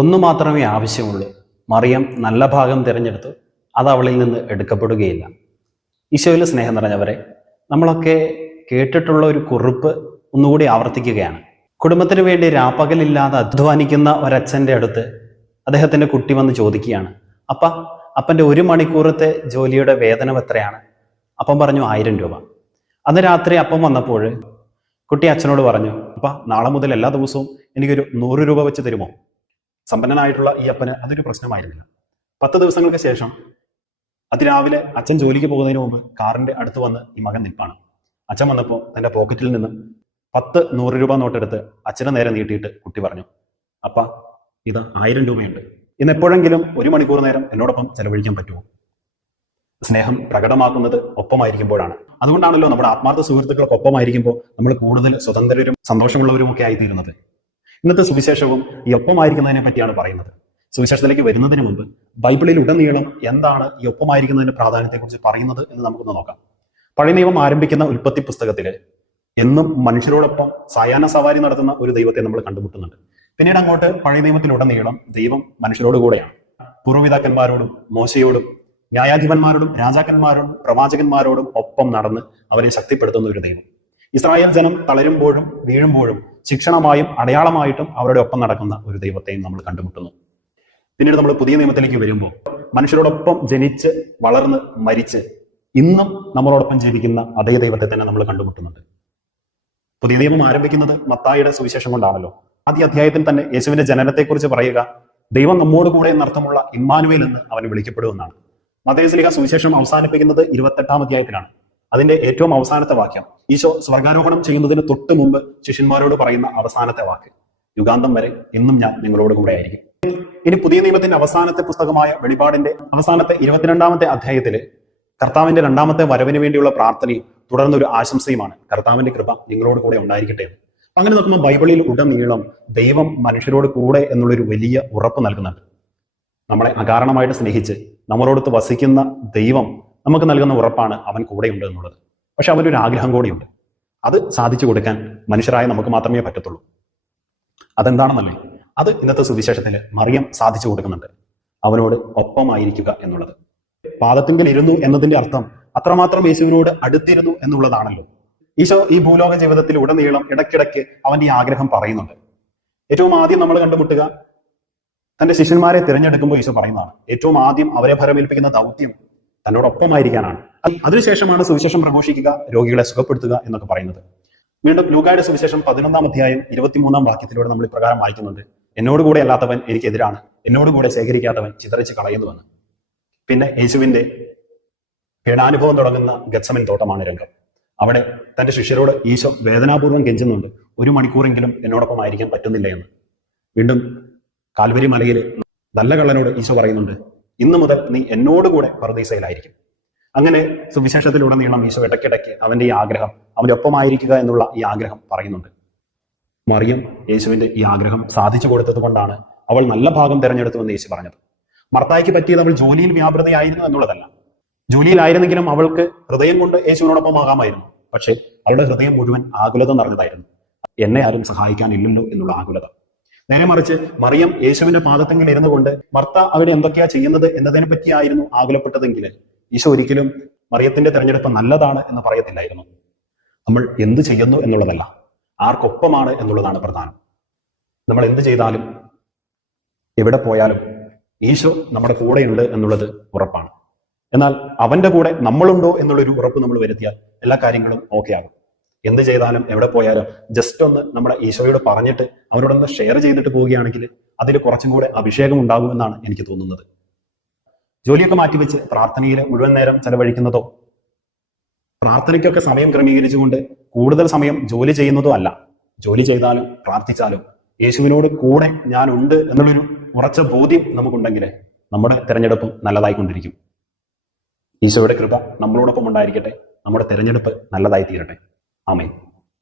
ഒന്നു മാത്രമേ ആവശ്യമുള്ളൂ. മറിയം നല്ല ഭാഗം തിരഞ്ഞെടുത്തു, അത് അവളിൽ നിന്ന് എടുക്കപ്പെടുകയില്ല. ഈശോയിൽ സ്നേഹം നിറഞ്ഞവരെ, നമ്മളൊക്കെ കേട്ടിട്ടുള്ള ഒരു കുറിപ്പ് ഒന്നുകൂടി ആവർത്തിക്കുകയാണ്. കുടുംബത്തിന് വേണ്ടി രാപ്പകലില്ലാതെ അധ്വാനിക്കുന്ന ഒരച്ഛൻ്റെ അടുത്ത് അദ്ദേഹത്തിൻ്റെ കുട്ടി വന്ന് ചോദിക്കുകയാണ്, അപ്പൻ്റെ 1 മണിക്കൂറത്തെ ജോലിയുടെ വേതനം എത്രയാണ്? അപ്പം പറഞ്ഞു 1000 രൂപ. അന്ന് രാത്രി അപ്പം വന്നപ്പോൾ കുട്ടി അച്ഛനോട് പറഞ്ഞു, നാളെ മുതൽ എല്ലാ ദിവസവും എനിക്കൊരു 100 രൂപ വെച്ച് തരുമോ? സമ്പന്നനായിട്ടുള്ള ഈ അപ്പന് അതൊരു പ്രശ്നമായിരുന്നില്ല. 10 ദിവസങ്ങൾക്ക് ശേഷം അതിരാവിലെ അച്ഛൻ ജോലിക്ക് പോകുന്നതിന് മുമ്പ് കാറിന്റെ അടുത്ത് വന്ന് ഈ മകൻ നിൽപ്പാണ്. അച്ഛൻ വന്നപ്പോൾ തന്റെ പോക്കറ്റിൽ നിന്ന് 10 100 രൂപ നോട്ടെടുത്ത് അച്ഛനെ നേരെ നീട്ടിയിട്ട് കുട്ടി പറഞ്ഞു, ഇത് 1000 രൂപയുണ്ട്. ഇന്ന് എപ്പോഴെങ്കിലും 1 മണിക്കൂർ നേരം എന്നോടൊപ്പം ചെലവഴിക്കാൻ പറ്റുമോ? സ്നേഹം പ്രകടമാക്കുന്നത് ഒപ്പമായിരിക്കുമ്പോഴാണ്. അതുകൊണ്ടാണല്ലോ നമ്മുടെ ആത്മാർത്ഥ സുഹൃത്തുക്കൾക്ക് ഒപ്പമായിരിക്കുമ്പോൾ നമ്മൾ കൂടുതൽ സ്വതന്ത്രരും സന്തോഷമുള്ളവരും ഒക്കെ ആയിത്തീരുന്നത്. ഇന്നത്തെ സുവിശേഷവും ഈ ഒപ്പമായിരിക്കുന്നതിനെ പറ്റിയാണ് പറയുന്നത്. സുവിശേഷത്തിലേക്ക് വരുന്നതിന് മുമ്പ് ബൈബിളിൽ ഉടനീളം എന്താണ് ഈ ഒപ്പമായിരിക്കുന്നതിന്റെ പ്രാധാന്യത്തെക്കുറിച്ച് പറയുന്നത് എന്ന് നമുക്കൊന്ന് നോക്കാം. പഴയ നിയമം ആരംഭിക്കുന്ന ഉൽപ്പത്തി പുസ്തകത്തില് എന്നും മനുഷ്യരോടൊപ്പം സായാഹ്ന സവാരി നടത്തുന്ന ഒരു ദൈവത്തെ നമ്മൾ കണ്ടുമുട്ടുന്നുണ്ട്. പിന്നീട് അങ്ങോട്ട് പഴയ നിയമത്തിലുടനീളം ദൈവം മനുഷ്യരോട് കൂടെയാണ്. പൂർവ്വപിതാക്കന്മാരോടും മോശയോടും ന്യായാധിപന്മാരോടും രാജാക്കന്മാരോടും പ്രവാചകന്മാരോടും ഒപ്പം നടന്ന് അവരെ ശക്തിപ്പെടുത്തുന്ന ഒരു ദൈവം. ഇസ്രായേൽ ജനം തളരുമ്പോഴും വീഴുമ്പോഴും ശിക്ഷണമായും അടയാളമായിട്ടും അവരുടെ ഒപ്പം നടക്കുന്ന ഒരു ദൈവത്തെയും നമ്മൾ കണ്ടുമുട്ടുന്നു. പിന്നീട് നമ്മൾ പുതിയ നിയമത്തിലേക്ക് വരുമ്പോൾ മനുഷ്യരോടൊപ്പം ജനിച്ച് വളർന്ന് മരിച്ച് ഇന്നും നമ്മളോടൊപ്പം ജീവിക്കുന്ന അതേ ദൈവത്തെ തന്നെ നമ്മൾ കണ്ടുമുട്ടുന്നുണ്ട്. പുതിയ നിയമം ആരംഭിക്കുന്നത് മത്തായിയുടെ സുവിശേഷം കൊണ്ടാണല്ലോ. ആദ്യ അധ്യായത്തിൽ തന്നെ യേശുവിന്റെ ജനനത്തെക്കുറിച്ച് പറയുക ദൈവം നമ്മോട് കൂടെ എന്നർത്ഥമുള്ള ഇമ്മാനുവേൽ എന്ന് അവന് വിളിക്കപ്പെടുമെന്നാണ്. മത്തായി ശ്ലീഹ സുവിശേഷം അവസാനിപ്പിക്കുന്നത് 28-ാം അധ്യായത്തിലാണ്. അതിന്റെ ഏറ്റവും അവസാനത്തെ വാക്യം ഈശോ സ്വർഗാരോഹണം ചെയ്യുന്നതിന് തൊട്ട് മുമ്പ് ശിഷ്യന്മാരോട് പറയുന്ന അവസാനത്തെ വാക്ക്, യുഗാന്തം വരെ എന്നും ഞാൻ നിങ്ങളോട് കൂടെ ആയിരിക്കും. ഇനി പുതിയ നിയമത്തിന്റെ അവസാനത്തെ പുസ്തകമായ വെളിപാടിന്റെ അവസാനത്തെ 22-ാമത്തെ അധ്യായത്തില് കർത്താവിന്റെ 2ാമത്തെ വരവിന് വേണ്ടിയുള്ള പ്രാർത്ഥനയും തുടർന്നൊരു ആശംസയുമാണ്, കർത്താവിന്റെ കൃപ നിങ്ങളോട് കൂടെ ഉണ്ടായിരിക്കട്ടെ. അങ്ങനെ നോക്കുമ്പോൾ ബൈബിളിൽ ഉടനീളം ദൈവം മനുഷ്യരോട് കൂടെ എന്നുള്ളൊരു വലിയ ഉറപ്പ് നൽകുന്നുണ്ട്. നമ്മളെ അകാരണമായിട്ട് സ്നേഹിച്ച് നമ്മളോടൊത്ത് വസിക്കുന്ന ദൈവം നമുക്ക് നൽകുന്ന ഉറപ്പാണ് അവൻ കൂടെയുണ്ട് എന്നുള്ളത്. പക്ഷെ അവനൊരു ആഗ്രഹം കൂടിയുണ്ട്. അത് സാധിച്ചു കൊടുക്കാൻ മനുഷ്യരായ നമുക്ക് മാത്രമേ പറ്റത്തുള്ളൂ. അതെന്താണെന്നല്ലേ? അത് ഇന്നത്തെ സുവിശേഷത്തിൽ മറിയം സാധിച്ചു കൊടുക്കുന്നുണ്ട്. അവനോട് ഒപ്പമായിരിക്കുക എന്നുള്ളത്. പാദത്തിങ്കിൽ ഇരുന്നു എന്നതിന്റെ അർത്ഥം അത്രമാത്രം യേശുവിനോട് അടുത്തിരുന്നു എന്നുള്ളതാണല്ലോ. ഈശോ ഈ ഭൂലോക ജീവിതത്തിൽ ഉടനീളം ഇടയ്ക്കിടയ്ക്ക് അവന്റെ ഈ ആഗ്രഹം പറയുന്നുണ്ട്. ഏറ്റവും ആദ്യം നമ്മൾ കണ്ടുമുട്ടുക തന്റെ ശിഷ്യന്മാരെ തിരഞ്ഞെടുക്കുമ്പോൾ ഈശോ പറയുന്നതാണ്, ഏറ്റവും ആദ്യം അവരെ ഭരമേൽപ്പിക്കുന്ന ദൗത്യം തന്നോടൊപ്പമായിരിക്കാനാണ്. അതിനുശേഷമാണ് സുവിശേഷം പ്രഘോഷിക്കുക, രോഗികളെ സുഖപ്പെടുത്തുക എന്നൊക്കെ പറയുന്നത്. വീണ്ടും ലൂക്കായുടെ സുവിശേഷം 11-ാം അധ്യായം 23-ാം വാക്യത്തിലൂടെ നമ്മൾ ഇപ്രകാരം വായിക്കുന്നുണ്ട്, എന്നോട് കൂടെ അല്ലാത്തവൻ എനിക്കെതിരാണ്, എന്നോട് കൂടെ ശേഖരിക്കാത്തവൻ ചിതറിച്ച് കളയുന്നുവെന്ന്. പിന്നെ യേശുവിന്റെ പീഡാനുഭവം തുടങ്ങുന്ന ഗത്സമൻ തോട്ടമാണ് രംഗം. അവിടെ തന്റെ ശിഷ്യരോട് ഈശോ വേദനാപൂർവ്വം കെഞ്ചുന്നുണ്ട്, 1 മണിക്കൂറെങ്കിലും എന്നോടൊപ്പം ആയിരിക്കാൻ പറ്റുന്നില്ല എന്ന്. വീണ്ടും കാൽവരി മലയിൽ നല്ല കള്ളനോട് ഈശോ പറയുന്നുണ്ട്, ഇന്നു മുതൽ നീ എന്നോടുകൂടെ പറുദീസയിലായിരിക്കും. അങ്ങനെ സുവിശേഷത്തിലുടനീളം ഈശോ ഇടയ്ക്കിടയ്ക്ക് അവന്റെ ഈ ആഗ്രഹം, അവന്റെ ഒപ്പമായിരിക്കുക എന്നുള്ള ഈ ആഗ്രഹം പറയുന്നുണ്ട്. മറിയം യേശുവിന്റെ ഈ ആഗ്രഹം സാധിച്ചു കൊടുത്തത് കൊണ്ടാണ് അവൾ നല്ല ഭാഗം തിരഞ്ഞെടുത്തു എന്ന് യേശു പറഞ്ഞത്. മർത്തായിക്ക് പറ്റിയത് അവൾ ജോലിയിൽ വ്യാപൃതയായിരുന്നു എന്നുള്ളതല്ല. ജോലിയിലായിരുന്നെങ്കിലും അവൾക്ക് ഹൃദയം കൊണ്ട് യേശുവിനോടൊപ്പം ആകാമായിരുന്നു. പക്ഷെ അവളുടെ ഹൃദയം മുഴുവൻ ആകുലത നിറഞ്ഞതായിരുന്നു. എന്നെ ആരും സഹായിക്കാനില്ലല്ലോ എന്നുള്ള ആകുലത. നേരെ മറിച്ച് മറിയം യേശുവിന്റെ പാദത്തെങ്കിൽ ഇരുന്നു കൊണ്ട് മർത്ത അവിടെ എന്തൊക്കെയാ ചെയ്യുന്നത് എന്നതിനെ പറ്റിയായിരുന്നു ആകുലപ്പെട്ടതെങ്കിൽ ഈശോ ഒരിക്കലും മറിയത്തിന്റെ തെരഞ്ഞെടുപ്പ് നല്ലതാണ് എന്ന് പറയത്തില്ലായിരുന്നു. നമ്മൾ എന്ത് ചെയ്യുന്നു എന്നുള്ളതല്ല, ആർക്കൊപ്പമാണ് എന്നുള്ളതാണ് പ്രധാനം. നമ്മൾ എന്ത് ചെയ്താലും എവിടെ പോയാലും ഈശോ നമ്മുടെ കൂടെയുണ്ട് എന്നുള്ളത് ഉറപ്പാണ്. എന്നാൽ അവന്റെ കൂടെ നമ്മളുണ്ടോ എന്നുള്ളൊരു ഉറപ്പ് നമ്മൾ വരുത്തിയാൽ എല്ലാ കാര്യങ്ങളും ഓക്കെ ആകും. എന്ത് ചെയ്താലും എവിടെ പോയാലും ജസ്റ്റ് ഒന്ന് നമ്മുടെ ഈശോയോട് പറഞ്ഞിട്ട് അവരോടൊന്ന് ഷെയർ ചെയ്തിട്ട് പോവുകയാണെങ്കിൽ അതിൽ കുറച്ചും കൂടെ അഭിഷേകം ഉണ്ടാകുമെന്നാണ് എനിക്ക് തോന്നുന്നത്. ജോലിയൊക്കെ മാറ്റിവെച്ച് പ്രാർത്ഥനയിൽ മുഴുവൻ നേരം ചെലവഴിക്കുന്നതോ പ്രാർത്ഥനയ്ക്കൊക്കെ സമയം ക്രമീകരിച്ചുകൊണ്ട് കൂടുതൽ സമയം ജോലി ചെയ്യുന്നതോ അല്ല. ജോലി ചെയ്താലും പ്രാർത്ഥിച്ചാലും യേശുവിനോട് കൂടെ ഞാൻ ഉണ്ട് എന്നുള്ളൊരു ഉറച്ച ബോധ്യം നമുക്കുണ്ടെങ്കിൽ നമ്മുടെ തിരഞ്ഞെടുപ്പും നല്ലതായിക്കൊണ്ടിരിക്കും. ഈശോയുടെ കൃപ നമ്മളോടൊപ്പം ഉണ്ടായിരിക്കട്ടെ. നമ്മുടെ തിരഞ്ഞെടുപ്പ് നല്ലതായി തീരട്ടെ. ആമേൻ.